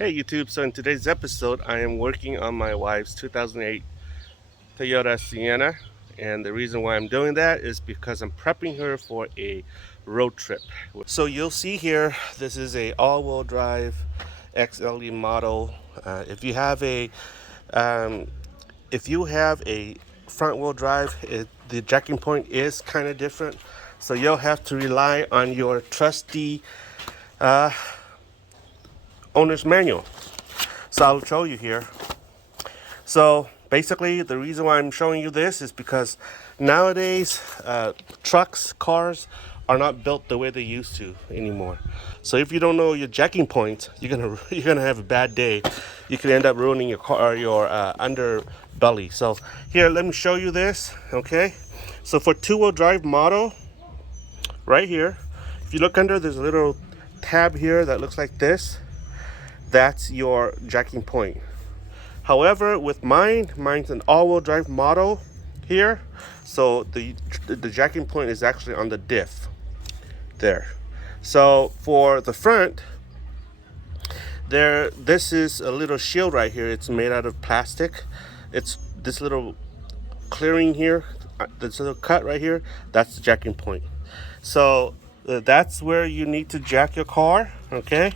Hey YouTube, so in today's episode I am working on my wife's 2008 Toyota Sienna, and the reason why I'm doing that is because I'm prepping her for a road trip. So you'll see here, this is a all-wheel drive XLE model. If you have a um, front-wheel drive, the jacking point is kind of different, so you'll have to rely on your trusty uh, owner's manual. So I'll show you here. So basically, the reason why I'm showing you this is because nowadays trucks, cars are not built the way they used to anymore. So if you don't know your jacking point, you're gonna have a bad day. You could end up ruining your car, your underbelly. So here, let me show you this. Okay. So for two-wheel drive model, right here, if you look under, there's a little tab here that looks like this. That's your jacking point. However, with mine's an all-wheel drive model here, so the jacking point is actually on the diff there. So for the front, this is a little shield right here. It's made out of plastic. It's this little clearing here, this little cut right here. That's the jacking point. So that's where you need to jack your car. Okay.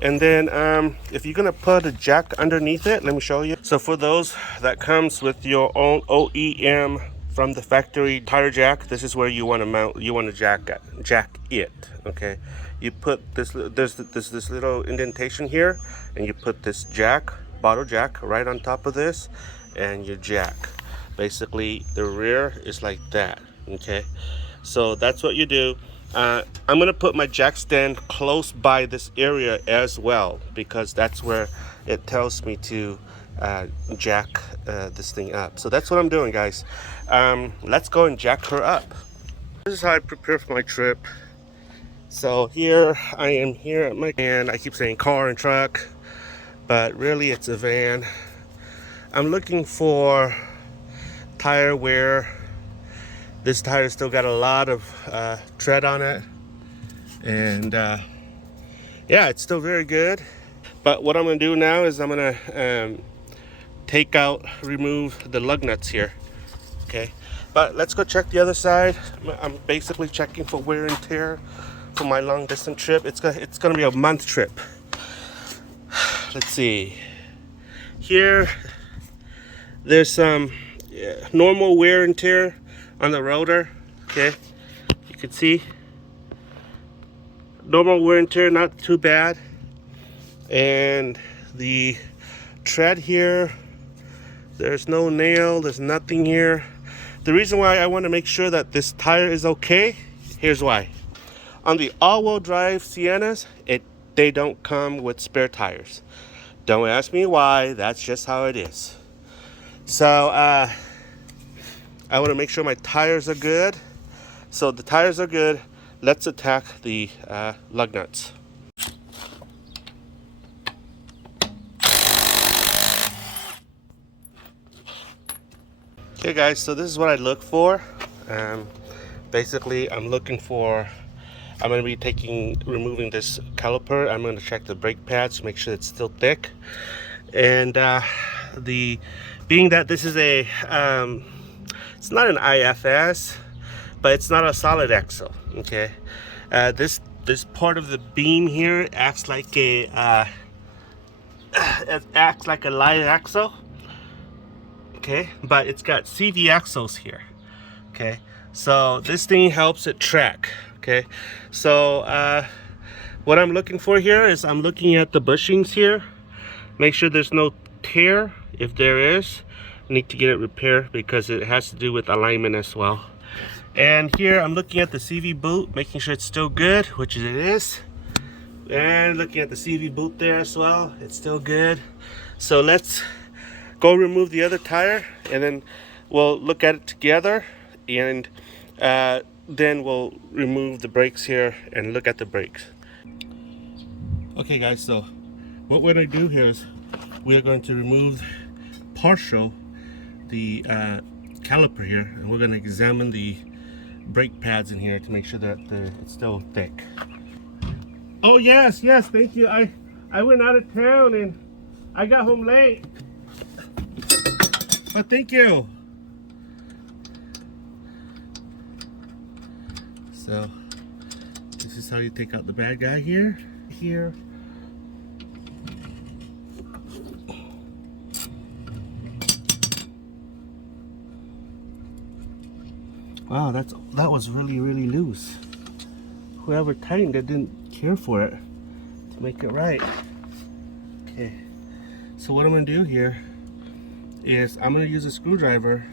And then if you're gonna put a jack underneath it, let me show you. So for those that comes with your own OEM from the factory tire jack, this is where you want to mount. You want to jack it. Okay, you put this. There's this little indentation here, and you put this bottle jack right on top of this, and you jack. Basically, the rear is like that. Okay, so that's what you do. I'm gonna put my jack stand close by this area as well, because that's where it tells me to jack this thing up. So that's what I'm doing, guys. Let's go and jack her up. This is how I prepare for my trip. So here I am here at my van. I keep saying car and truck, but really it's a van. I'm looking for tire wear. This tire still got a lot of tread on it, and yeah, it's still very good. But what I'm gonna do now is I'm gonna remove the lug nuts here. Okay, but let's go check the other side. I'm basically checking for wear and tear for my long distance trip. It's gonna be a month trip. Let's see. Here, there's some normal wear and tear on the rotor. Okay, you can see normal wear and tear, not too bad. And the tread here, there's no nail, there's nothing here. The reason why I want to make sure that this tire is okay, here's why. On the all-wheel drive Siennas, they don't come with spare tires. Don't ask me why, that's just how it is. So I want to make sure my tires are good. So the tires are good. Let's attack the lug nuts. Okay guys, so this is what I look for. Basically I'm going to be removing this caliper. I'm going to check the brake pads to make sure it's still thick. And being that this is it's not an IFS, but it's not a solid axle. Okay, this part of the beam here acts like a light axle. Okay, but it's got CV axles here. Okay, so this thing helps it track. Okay, so what I'm looking for here is I'm looking at the bushings here. Make sure there's no tear. If there is, need to get it repaired because it has to do with alignment as well. And here I'm looking at the CV boot, making sure it's still good, which it is. And looking at the CV boot there as well, it's still good. So let's go remove the other tire, and then we'll look at it together, and then we'll remove the brakes here and look at the brakes. Okay guys, so what we're going to do here is we're going to remove the caliper here, and we're going to examine the brake pads in here to make sure that it's still thick. Oh yes, thank you. I went out of town and I got home late. But thank you. So this is how you take out the bad guy here. Wow, that was really loose. Whoever tightened it didn't care for it to make it right. Okay, so what I'm gonna do here is I'm gonna use a screwdriver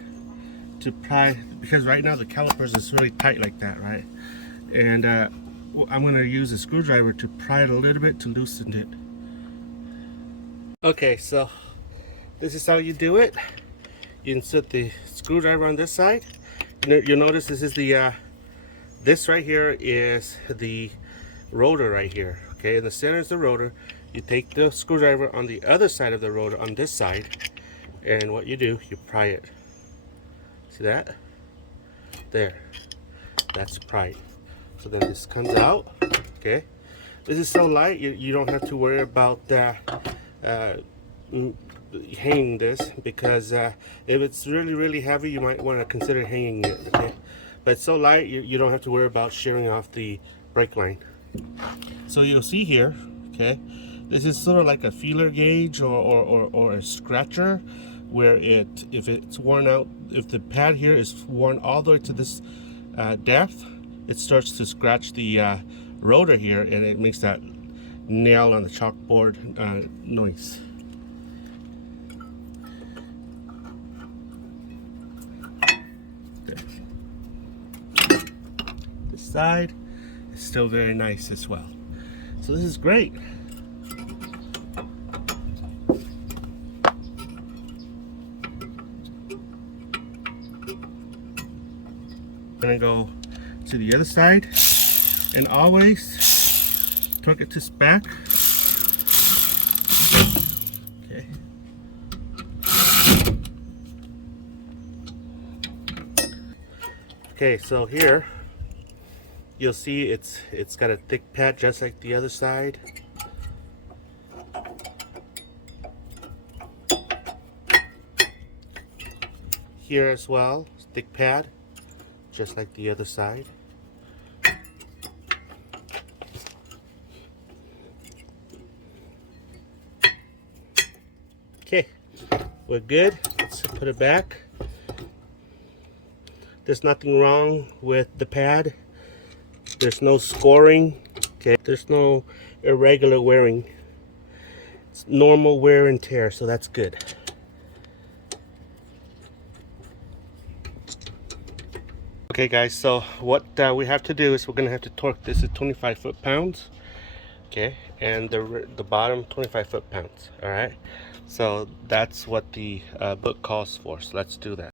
to pry, because right now the calipers is really tight like that, right? And I'm gonna use a screwdriver to pry it a little bit to loosen it. Okay, so this is how you do it. You insert the screwdriver on this side. You'll notice this is the this right here is the rotor right here. Okay, in the center is the rotor. You take the screwdriver on the other side of the rotor on this side, and what you do, you pry it. See that? There. That's pried. So then this comes out. Okay. This is so light you don't have to worry about hanging this, because if it's really heavy, you might want to consider hanging it. Okay, but it's so light you don't have to worry about shearing off the brake line. So you'll see here, okay, this is sort of like a feeler gauge or a scratcher, where if it's worn out, if the pad here is worn all the way to this depth, it starts to scratch the rotor here, and it makes that nail on the chalkboard noise. This side is still very nice as well. So this is great. I'm gonna go to the other side and always torque it to spec. Okay. Okay, so here you'll see it's got a thick pad just like the other side. Here as well, thick pad just like the other side. Okay, we're good. Let's put it back. There's nothing wrong with the pad. There's no scoring. Okay, there's no irregular wearing. It's normal wear and tear, so that's good. Okay guys, so what we have to do is we're gonna have to torque this at 25 foot-pounds. Okay, and the bottom 25 foot-pounds. All right, so that's what the book calls for, so let's do that.